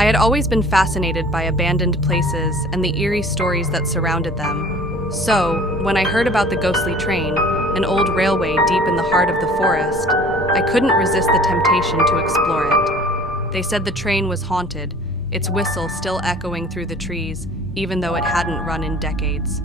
I had always been fascinated by abandoned places and the eerie stories that surrounded them. So, when I heard about the ghostly train, an old railway deep in the heart of the forest, I couldn't resist the temptation to explore it. They said the train was haunted, its whistle still echoing through the trees, even though it hadn't run in decades.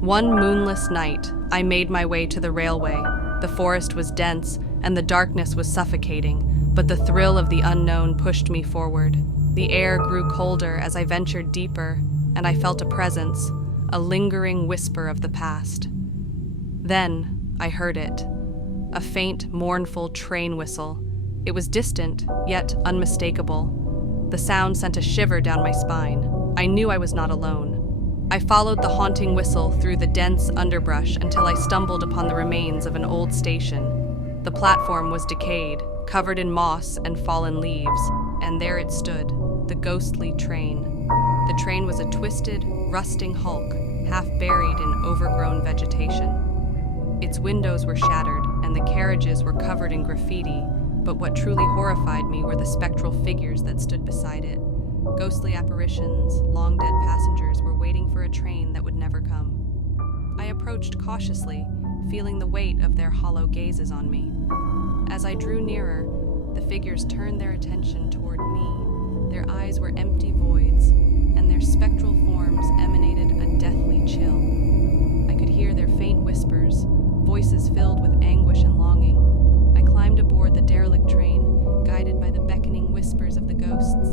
One moonless night, I made my way to the railway. The forest was dense, and the darkness was suffocating, but the thrill of the unknown pushed me forward. The air grew colder as I ventured deeper, and I felt a presence, a lingering whisper of the past. Then, I heard it. A faint, mournful train whistle. It was distant, yet unmistakable. The sound sent a shiver down my spine. I knew I was not alone. I followed the haunting whistle through the dense underbrush until I stumbled upon the remains of an old station. The platform was decayed, covered in moss and fallen leaves, and there it stood, the ghostly train. The train was a twisted, rusting hulk, half buried in overgrown vegetation. Its windows were shattered, and the carriages were covered in graffiti, but what truly horrified me were the spectral figures that stood beside it. Ghostly apparitions, long-dead passengers were waiting for a train that would never come. I approached cautiously, feeling the weight of their hollow gazes on me. As I drew nearer, the figures turned their attention toward me. Their eyes were empty voids, and their spectral forms emanated a deathly chill. I could hear their faint whispers, voices filled with anguish and longing. I climbed aboard the derelict train, guided by the beckoning whispers of the ghosts.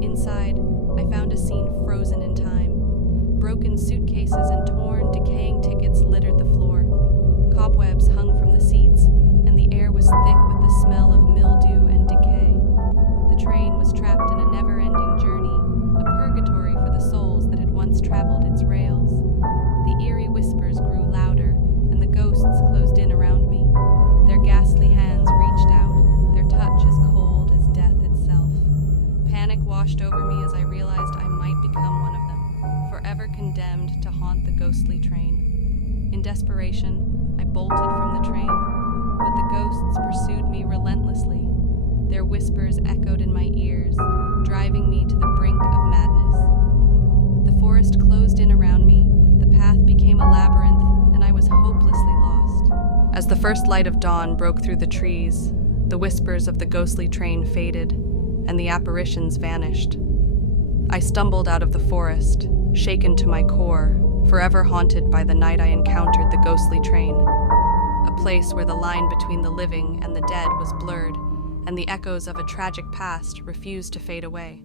Inside, I found a scene frozen in time. Broken suitcases and torn, decaying tickets littered the floor. Cobwebs hung from the seats, and the air was thick with the smell of mildew and decay. The train was trapped in a never-ending journey, a purgatory for the souls that had once traveled its rails. The eerie whispers grew louder, and the ghosts closed in around me. Their ghastly hands reached out, their touch as cold as death itself. Panic washed over me as I realized I might become one of them, forever condemned to haunt the ghostly train. In desperation, I bolted from the train, but the ghosts pursued me relentlessly. Their whispers echoed in my ears, driving me to the brink of madness. The forest closed in around me, the path became a labyrinth, and I was hopelessly lost. As the first light of dawn broke through the trees, the whispers of the ghostly train faded, and the apparitions vanished. I stumbled out of the forest, shaken to my core, forever haunted by the night I encountered the ghostly train. A place where the line between the living and the dead was blurred, and the echoes of a tragic past refused to fade away.